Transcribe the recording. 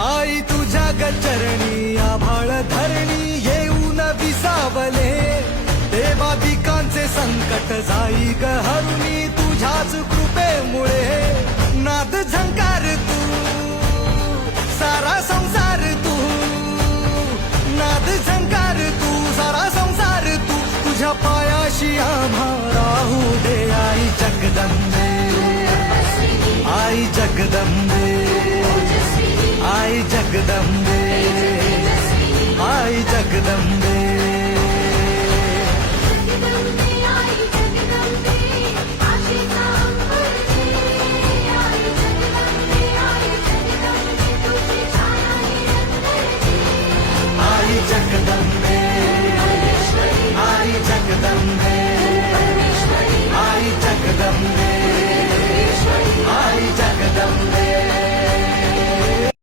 आई तुझ्या गचरणी आभाळ धरणी येऊन विसावले, देवादिकांचे संकट जाई ग हरुणी तुझ्याच कृपेमुळे. नाद झंकार तू सारा संसार तू, नाद झंकार तू सारा संसार तू, तुझ्या पायाशी आम्हा राहू दे. आई जगदंबे, आई जगदंबे, आई जगदंबे, आई जगदंबे. आई जगदंबे,